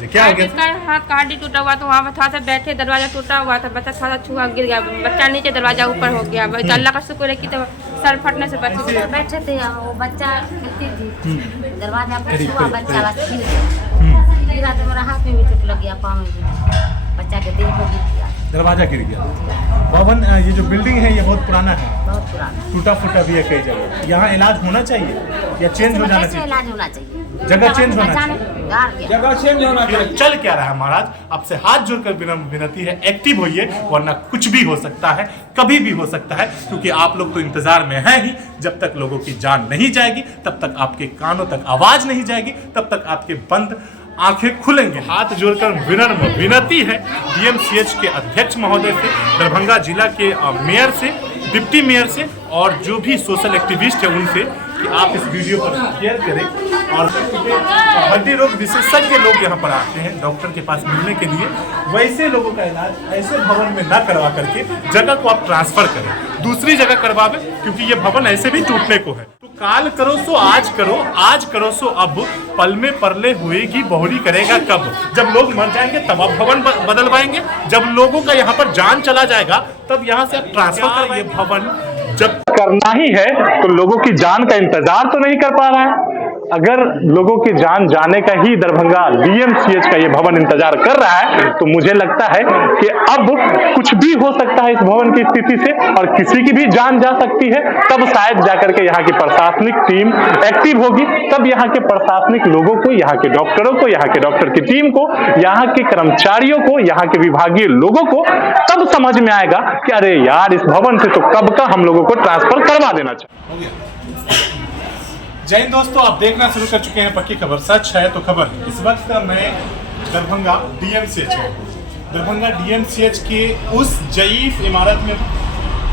कीजिए, क्या हो गया? हाथ कार्ड ही टूटा हुआ, तो वहाँ पर थोड़ा सा बैठे, दरवाजा टूटा हुआ था, बच्चा थोड़ा सा छुआ गिर गया, बच्चा नीचे, दरवाजा ऊपर हो गया। तो अल्लाह का शुक्र है कि तो सर फटने से बच गया। बैठे थे, वो बच्चा गिरती थी, दरवाजा पर छुआ, बच्चा गिर गया, गिरा तो मेरा हाथ में भी चोट लग गया, पाँव में भी, बच्चा के दिल पर गिर गया, दरवाजा गिर गया। भवन, ये जो बिल्डिंग है ये बहुत पुराना है, बहुत पुराना, टूटा फूटा भी है कई जगह। यहाँ इलाज होना चाहिए या चेंज हो जाना चाहिए? इलाज होना चाहिए, जगह चेंज होना चाहिए, जगह चेंज होना चाहिए। चल क्या रहा है महाराज, आपसे हाथ जोड़कर विनती है, एक्टिव होइए, वरना कुछ भी हो सकता है, कभी भी हो सकता है, क्योंकि आप लोग तो इंतजार में हैं ही। जब तक लोगों की जान नहीं जाएगी, तब तक आपके कानों तक आवाज नहीं जाएगी, तब तक आपके बंद आंखें खुलेंगे। हाथ जोड़कर विनम्र विनती है डीएमसीएच के अध्यक्ष महोदय से, दरभंगा जिला के मेयर से, डिप्टी मेयर से और जो भी सोशल एक्टिविस्ट है उनसे कि आप इस वीडियो पर शेयर करें। और हड्डी रोग विशेषज्ञ लोग यहाँ पर आते हैं डॉक्टर के पास मिलने के लिए, वैसे लोगों का इलाज ऐसे भवन में न करवा करके जगह को आप ट्रांसफर करें, दूसरी जगह करवावे, क्योंकि ये भवन ऐसे भी टूटने को है। तो काल करो सो आज करो, आज करो सो अब, पल में परले हुएगी बहुरी करेगा कब। जब लोग मर जाएंगे तब आप भवन बदलवाएंगे, जब लोगों का यहाँ पर जान चला जाएगा तब यहाँ से आप ट्रांसफर करें। ये भवन जब करना ही है तो लोगों की जान का इंतजार तो नहीं कर पा रहा है। अगर लोगों की जान जाने का ही दरभंगा डीएमसीएच का ये भवन इंतजार कर रहा है, तो मुझे लगता है कि अब कुछ भी हो सकता है इस भवन की स्थिति से, और किसी की भी जान जा सकती है। तब शायद जाकर के यहाँ की प्रशासनिक टीम एक्टिव होगी, तब यहाँ के प्रशासनिक लोगों को, यहाँ के डॉक्टरों को, यहाँ के डॉक्टर की टीम को, यहाँ के कर्मचारियों को, यहाँ के विभागीय लोगों को तब समझ में आएगा कि अरे यार, इस भवन से तो कब का हम लोगों को ट्रांसफर करवा देना चाहिए। जय हिंद दोस्तों, आप देखना शुरू कर चुके हैं पक्की खबर, सच है तो खबर। इस वक्त मैं दरभंगा डीएमसीएच है, दरभंगा डीएमसीएच के उस ज़ईफ इमारत में,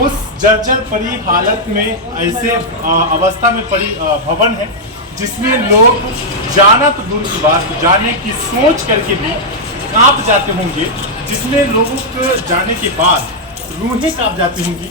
उस जर्जर पड़ी हालत में, ऐसे अवस्था में पड़ी भवन है जिसमें लोग जाना तो दूर की बात, जाने की सोच करके भी कांप जाते होंगे, जिसमें लोगों को जाने के बाद रूहें कांप जाती होंगी।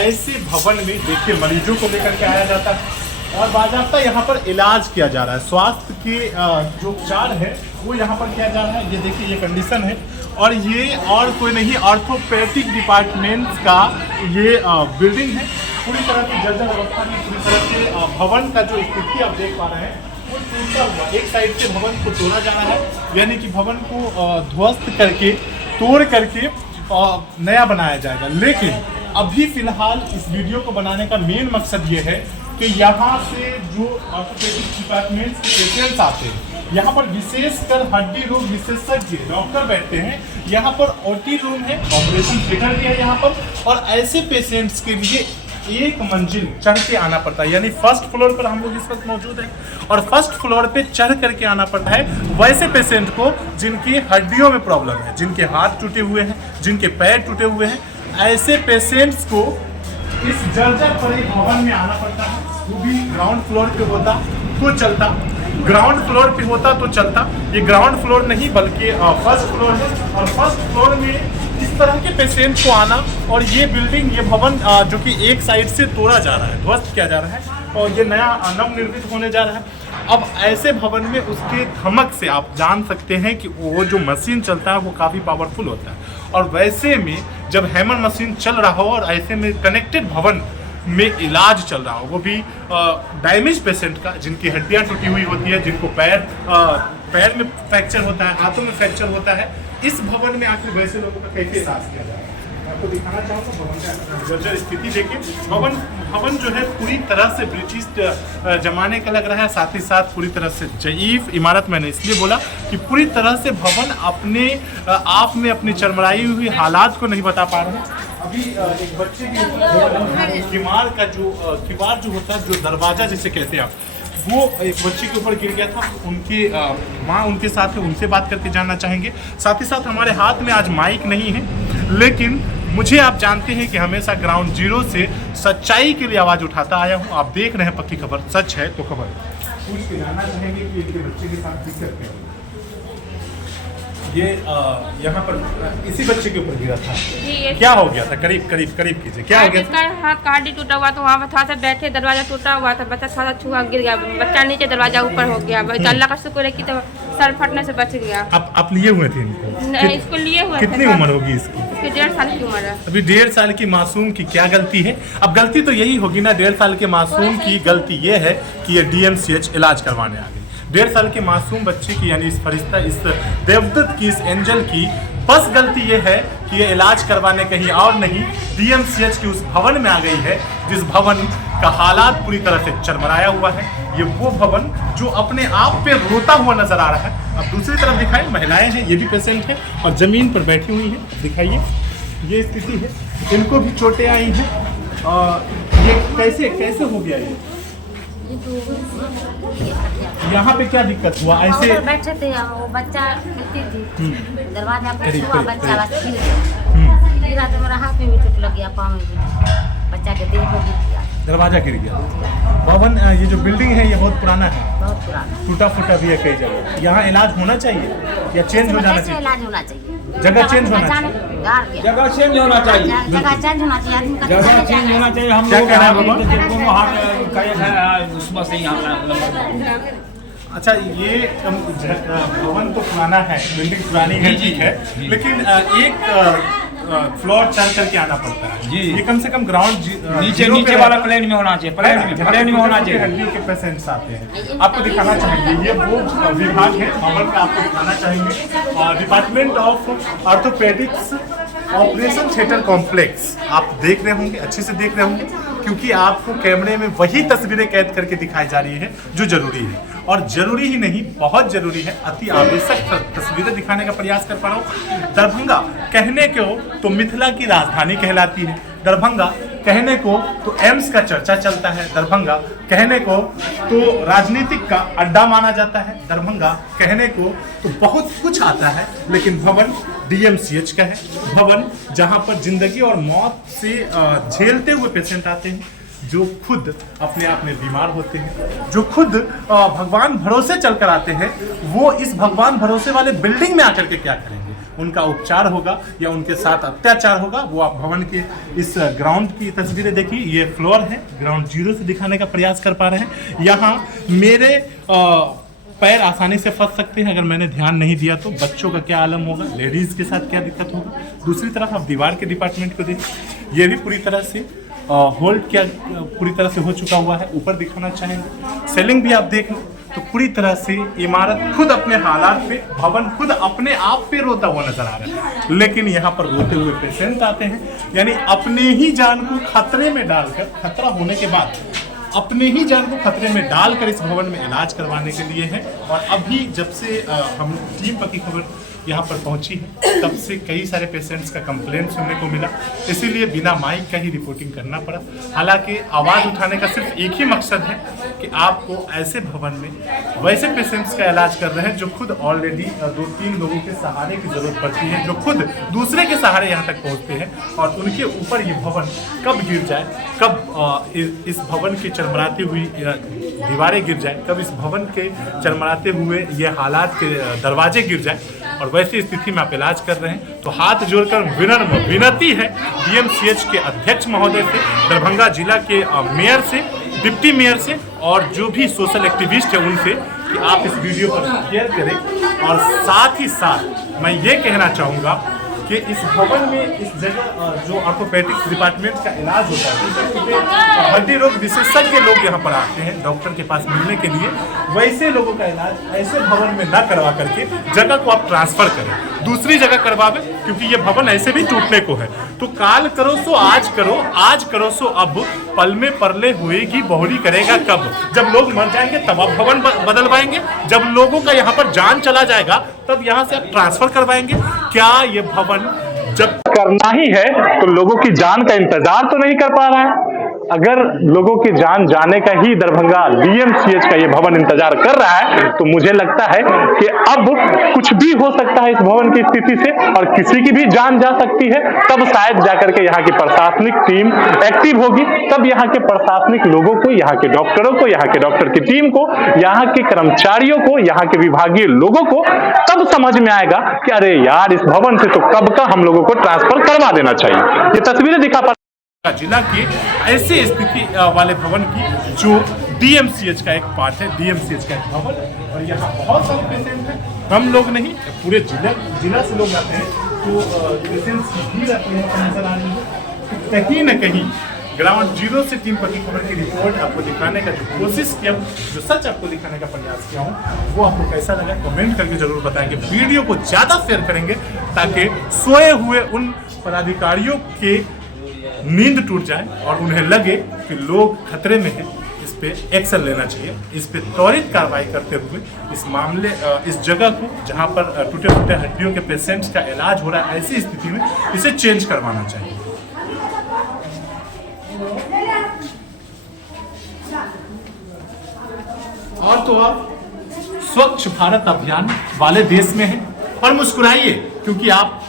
ऐसे भवन में देखिए मरीजों को लेकर के आया जाता है और बाकायदा यहाँ पर इलाज किया जा रहा है। स्वास्थ्य के जो उपचार है वो यहाँ पर किया जा रहा है। ये देखिए, ये कंडीशन है, और ये और कोई नहीं, ऑर्थोपेडिक डिपार्टमेंट का ये बिल्डिंग है। पूरी तरह से जर्जर अवस्था में, पूरी तरह से भवन का जो स्थिति आप देख पा रहे हैं वो टूटा हुआ, एक साइड से भवन को तोड़ा जा रहा है, यानी कि भवन को ध्वस्त करके, तोड़ करके नया बनाया जाएगा। लेकिन अभी फिलहाल इस वीडियो को बनाने का मेन मकसद ये है कि यहाँ से जो ऑर्थोपेडिक डिपार्टमेंट के पेशेंट्स आते हैं, यहाँ पर विशेषकर हड्डी रोग विशेषज्ञ डॉक्टर बैठते हैं। यहाँ पर ओटी रूम है, ऑपरेशन थिएटर भी है यहाँ पर, और ऐसे पेशेंट्स के लिए एक मंजिल चढ़ के आना पड़ता है, यानी फर्स्ट फ्लोर पर हम लोग इस वक्त मौजूद हैं और फर्स्ट फ्लोर पे चढ़ करके आना पड़ता है वैसे पेशेंट को जिनकी हड्डियों में प्रॉब्लम है, जिनके हाथ टूटे हुए हैं, जिनके पैर टूटे हुए हैं। ऐसे पेशेंट्स को इस जर्जर पड़े भवन में आना पड़ता है। वो भी ग्राउंड फ्लोर पे होता तो चलता, ग्राउंड फ्लोर पे होता तो चलता। ये ग्राउंड फ्लोर नहीं बल्कि फर्स्ट फ्लोर है, और फर्स्ट फ्लोर में इस तरह के पेशेंट को आना, और ये बिल्डिंग, ये भवन जो कि एक साइड से तोड़ा जा रहा है, ध्वस्त किया जा रहा है, और ये नया नवनिर्मित होने जा रहा है। अब ऐसे भवन में उसके धमक से आप जान सकते हैं कि वो जो मशीन चलता है वो काफ़ी पावरफुल होता है, और वैसे में जब हैमर मशीन चल रहा हो और ऐसे में कनेक्टेड भवन में इलाज चल रहा हो, वो भी डैमेज पेशेंट का, जिनकी हड्डियां टूटी हुई होती है, जिनको पैर में फ्रैक्चर होता है, हाथों में फ्रैक्चर होता है, इस भवन में आखिर वैसे लोगों का कैसे इलाज किया जाए। मैं आपको दिखाना चाहूँगा भवन का जर्जर स्थिति। देखिए, भवन जो है पूरी तरह से ब्रिटिश जमाने का लग रहा है, साथ ही साथ पूरी तरह से ज़ईफ इमारत। मैंने इसलिए बोला कि पूरी तरह से भवन अपने आप में अपनी चरमराई हुई हालात को नहीं बता पा रहे हैं। अभी एक बच्चे की किवाड़ का जो किवाड़ जो होता है, जो दरवाजा जिसे कहते हैं आप, वो एक बच्चे के ऊपर गिर गया था। उनकी माँ उनके साथ है, उनसे बात करके जानना चाहेंगे। साथ ही साथ हमारे हाथ में आज माइक नहीं है, लेकिन मुझे आप जानते हैं कि हमेशा ग्राउंड जीरो से सच्चाई के लिए आवाज़ उठाता आया हूँ। आप देख रहे हैं पक्की खबर, सच है तो खबर। पूछ के जानना चाहेंगे कि इनके बच्चे के साथ दिक्कत क्या हुई। ये यहाँ पर इसी बच्चे के ऊपर गिरा था, क्या हो गया था? करीब कीजिए, क्या हो गया? हाथ कार्ड ही टूटा हुआ, तो वहाँ पर थोड़ा सा बैठे, दरवाजा टूटा हुआ था, बच्चा थोड़ा सा छुआ गिर गया, बच्चा नीचे, दरवाजा ऊपर हो गया। अल्लाह का शुक्र है कि तो सर फटने से बच गया। आप लिए हुए थे इनको? नहीं, इसको लिए हुए थे। कितनी उम्र होगी इसकी? इसकी 1.5 साल की उम्र है। अभी 1.5 साल की मासूम की क्या गलती है? अब गलती तो यही होगी ना, 1.5 साल के मासूम की गलती ये है कि ये DMCH इलाज करवाने आ गई। 1.5 साल के मासूम बच्चे की, यानी इस फरिश्ता, इस देवदूत की, इस एंजल की बस गलती ये है कि ये इलाज करवाने कहीं और नहीं, DMCH की उस भवन में आ गई है जिस भवन का हालात पूरी तरह से चरमराया हुआ है। ये वो भवन जो अपने आप पे रोता हुआ नजर आ रहा है। अब दूसरी तरफ दिखाएं, महिलाएं हैं, ये भी पेशेंट हैं और जमीन पर बैठी हुई हैं। दिखाइए, ये स्थिति है, इनको भी चोटें आई हैं। ये कैसे हो गया ये? यहाँ पे क्या दिक्कत हुआ? ऐसे उधर बैठे थे, वो बच्चा गिरती थी, दरवाजा पर छुआ, बच्चा गिर गिरा तो मेरा हाथ में भी चोट लग गया, पाँव में भी, बच्चा के देह पर गिर गया, दरवाजा गिर गया। भवन, ये जो बिल्डिंग है ये बहुत पुराना है, बहुत पुराना, टूटा फूटा भी है कई जगह। यहाँ इलाज होना चाहिए या चेंज हो जाना चाहिए? इलाज होना चाहिए, जगह चेंज होना चाहिए, जगह चेंज होना चाहिए, जगह चेंज होना चाहिए, आदमी का जगह चेंज होना चाहिए। हम क्या लोग कह रहे हैं बाबा? दोनों हाथ का एक है, उसमें से यहाँ अच्छा, ये भवन तो पुराना है, बिल्डिंग पुरानी है, ठीक है, लेकिन एक फ्लोर चल करके आना पड़ता है जी। ये कम से कम ग्राउंड नीचे वाला प्लेन में होना चाहिए, प्लेन में होना चाहिए। हड्डियों के पेशेंट्स आते हैं, आपको दिखाना चाहेंगे, ये वो विभाग है भवन का, आपको दिखाना चाहेंगे, department of orthopaedics operation theatre complex. आप देख रहे होंगे, अच्छे से देख रहे होंगे, क्योंकि आपको कैमरे में वही तस्वीरें कैद करके दिखाई जा रही है जो जरूरी है, और जरूरी ही नहीं, बहुत जरूरी है, अति आवश्यक तस्वीरें दिखाने का प्रयास कर पा रहा हूँ। दरभंगा कहने को तो मिथिला की राजधानी कहलाती है, दरभंगा कहने को तो एम्स का चर्चा चलता है, दरभंगा कहने को तो राजनीतिक का अड्डा माना जाता है, दरभंगा कहने को तो बहुत कुछ आता है, लेकिन भवन DMCH का है, भवन जहां पर जिंदगी और मौत से झेलते हुए पेशेंट आते हैं, जो खुद अपने आप में बीमार होते हैं, जो खुद भगवान भरोसे चलकर आते हैं। वो इस भगवान भरोसे वाले बिल्डिंग में आकर के क्या करेंगे? उनका उपचार होगा या उनके साथ अत्याचार होगा? वो आप भवन के इस ग्राउंड की तस्वीरें देखिए, ये फ्लोर है, ग्राउंड जीरो से दिखाने का प्रयास कर पा रहे हैं। यहाँ मेरे पैर आसानी से फंस सकते हैं अगर मैंने ध्यान नहीं दिया तो। बच्चों का क्या आलम होगा, लेडीज के साथ क्या दिक्कत होगा। दूसरी तरफ आप दीवार के डिपार्टमेंट को देखिए, ये भी पूरी तरह से होल्ड क्या पूरी तरह से हो चुका हुआ है। ऊपर दिखाना चाहेंगे, सेलिंग भी आप देख लो तो पूरी तरह से इमारत खुद अपने हालात पे, भवन खुद अपने आप पे रोता हुआ नजर आ रहा है। लेकिन यहाँ पर रोते हुए पेशेंट आते हैं, यानी अपने ही जान को खतरे में डालकर, खतरा होने के बाद अपने ही जान को खतरे में डालकर इस भवन में इलाज करवाने के लिए है। और अभी जब से हम टीम पकी खबर यहाँ पर पहुंची है, तब से कई सारे पेशेंट्स का कंप्लेंट सुनने को मिला, इसीलिए बिना माइक का ही रिपोर्टिंग करना पड़ा। हालांकि आवाज़ उठाने का सिर्फ एक ही मकसद है कि आपको ऐसे भवन में वैसे पेशेंट्स का इलाज कर रहे हैं जो खुद ऑलरेडी 2-3 लोगों के सहारे की ज़रूरत पड़ती है, जो खुद दूसरे के सहारे यहाँ तक पहुँचते हैं, और उनके ऊपर ये भवन कब गिर जाए, कब इस भवन की चरमराती हुई दीवारें गिर जाए, कब इस भवन के चरमराते हुए ये हालात के दरवाजे गिर जाए, और वैसी स्थिति में आप इलाज कर रहे हैं, तो हाथ जोड़कर विनम्र विनती है DMCH के अध्यक्ष महोदय से, दरभंगा जिला के मेयर से, डिप्टी मेयर से, और जो भी सोशल एक्टिविस्ट है उनसे, कि आप इस वीडियो पर शेयर करें। और साथ ही साथ मैं ये कहना चाहूँगा कि इस भवन में, इस जगह जो ऑर्थोपेडिक्स डिपार्टमेंट का इलाज होता है, हड्डी रोग विशेषज्ञ लोग यहाँ पर आते हैं डॉक्टर के पास मिलने के लिए, वैसे लोगों का इलाज ऐसे भवन में ना करवा करके जगह को आप ट्रांसफर करें, दूसरी जगह करवावे, क्योंकि ये भवन ऐसे भी टूटने को है। तो काल करो सो आज करो, आज करो सो अब, पल में परले होएगी बहुरी करेगा कब। जब लोग मर जाएंगे तब आप भवन बदलवाएंगे, जब लोगों का यहाँ पर जान चला जाएगा तब यहाँ से आप ट्रांसफर करवाएंगे। क्या ये भवन जब करना ही है तो लोगों की जान का इंतजार तो नहीं कर पा रहा है? अगर लोगों की जान जाने का ही दरभंगा DMCH का ये भवन इंतजार कर रहा है, तो मुझे लगता है कि अब कुछ भी हो सकता है इस भवन की स्थिति से, और किसी की भी जान जा सकती है। तब शायद जाकर के यहाँ की प्रशासनिक टीम एक्टिव होगी, तब यहाँ के प्रशासनिक लोगों को, यहाँ के डॉक्टरों को, यहाँ के डॉक्टर की टीम को, यहाँ के कर्मचारियों को, यहाँ के विभागीय लोगों को तब समझ में आएगा कि अरे यार, इस भवन से तो कब का हम लोगों को ट्रांसफर करवा देना चाहिए। ये तस्वीरें दिखा जिला की ऐसी स्थिति वाले भवन की जो डीएमसीएच का एक पार्ट है, डीएमसीएच का एक भवन, और यहाँ बहुत सारे पेशेंट हैं, हम लोग नहीं, पूरे जिला से लोग आते हैं, तो पेशेंट्स की भीड़ आती है नजर आ रही है। कहीं न कहीं ग्राउंड जीरो से टीम पक्की खबर की रिपोर्ट आपको दिखाने का जो कोशिश किया, जो सच आपको दिखाने का प्रयास किया हूँ, वो आपको कैसा लगा कमेंट करके जरूर बताएंगे। वीडियो को ज़्यादा शेयर करेंगे ताकि सोए हुए उन पदाधिकारियों के नींद टूट जाए और उन्हें लगे कि लोग खतरे में हैं, इस पे एक्शन लेना चाहिए, इस पे त्वरित कार्रवाई करते हुए इस मामले इस जगह को जहाँ पर टूटे फूटे हड्डियों के पेशेंट्स का इलाज हो रहा है, ऐसी स्थिति में इसे चेंज करवाना चाहिए। और तो और स्वच्छ भारत अभियान वाले देश में हैं, और मुस्कुराइए क्योंकि आप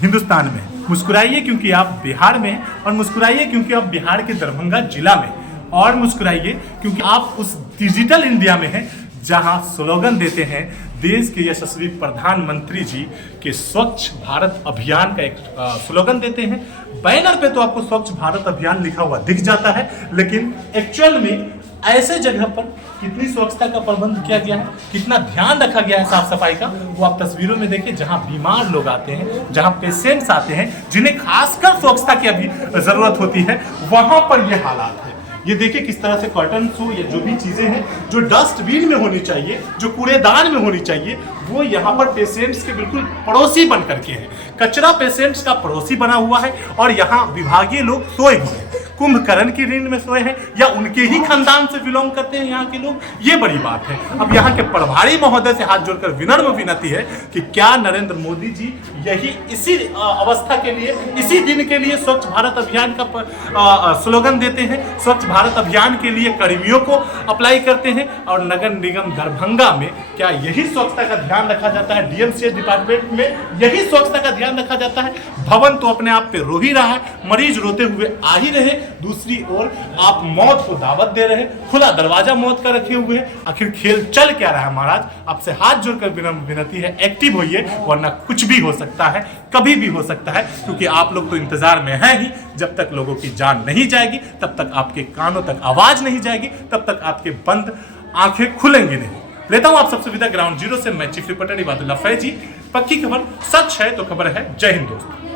हिंदुस्तान में, मुस्कुराइए क्योंकि आप बिहार में हैं, और मुस्कुराइए क्योंकि आप बिहार के दरभंगा जिला में, और मुस्कुराइए क्योंकि आप उस डिजिटल इंडिया में हैं जहां स्लोगन देते हैं देश के यशस्वी प्रधानमंत्री जी के स्वच्छ भारत अभियान का एक स्लोगन देते हैं। बैनर पे तो आपको स्वच्छ भारत अभियान लिखा हुआ दिख जाता है, लेकिन एक्चुअल में ऐसे जगह पर कितनी स्वच्छता का प्रबंध किया गया है, कितना ध्यान रखा गया है साफ सफाई का, वो आप तस्वीरों में देखिए। जहां बीमार लोग आते हैं, जहां पेशेंट्स आते हैं, जिन्हें खासकर स्वच्छता की अभी जरूरत होती है, वहां पर ये हालात है। ये देखिए किस तरह से कर्टन हो या जो भी चीजें हैं जो डस्टबिन में होनी चाहिए, जो कूड़ेदान में होनी चाहिए, वो यहाँ पर पेशेंट्स के बिल्कुल पड़ोसी बन करके हैं। कचरा पेशेंट्स का पड़ोसी बना हुआ है, और यहाँ विभागीय लोग सोए हुए हैं, कुंभकर्ण की नींद में सोए हैं, या उनके ही खानदान से बिलोंग करते हैं यहाँ के लोग, ये बड़ी बात है। अब यहाँ के प्रभारी महोदय से हाथ जोड़कर विनम्र विनती है कि क्या नरेंद्र मोदी जी यही इसी अवस्था के लिए, इसी दिन के लिए स्वच्छ भारत अभियान का स्लोगन देते हैं, स्वच्छ भारत अभियान के लिए कर्मियों को अप्लाई करते हैं, और नगर निगम दरभंगा में क्या यही स्वच्छता का ध्यान रखा जाता है? डीएमसीएच डिपार्टमेंट में यही स्वच्छता का ध्यान रखा जाता है? भवन तो अपने आप पे रो ही रहा है, मरीज रोते हुए आ ही रहे, दूसरी ओर आप मौत को दावत दे रहे, खुला दरवाजा मौत का रखे हुए हैं। आखिर खेल चल क्या रहा है महाराज? आपसे हाथ जोड़कर विनती है, एक्टिव होइए, वरना कुछ भी हो सकता है, कभी भी हो सकता है, क्योंकि आप लोग तो इंतजार में हैं ही। जब तक लोगों की जान नहीं जाएगी, तब तक आपके कानों तक आवाज नहीं जाएगी, तब तक आपके बंद आंखें खुलेंगी नहीं। लेता हूं आप सबसे विदा ग्राउंड जीरो से। मैं चीफ रिपोर्टर इबादुल्लाह फैजी। पक्की खबर, सच है तो खबर है। जय हिंद दोस्तों।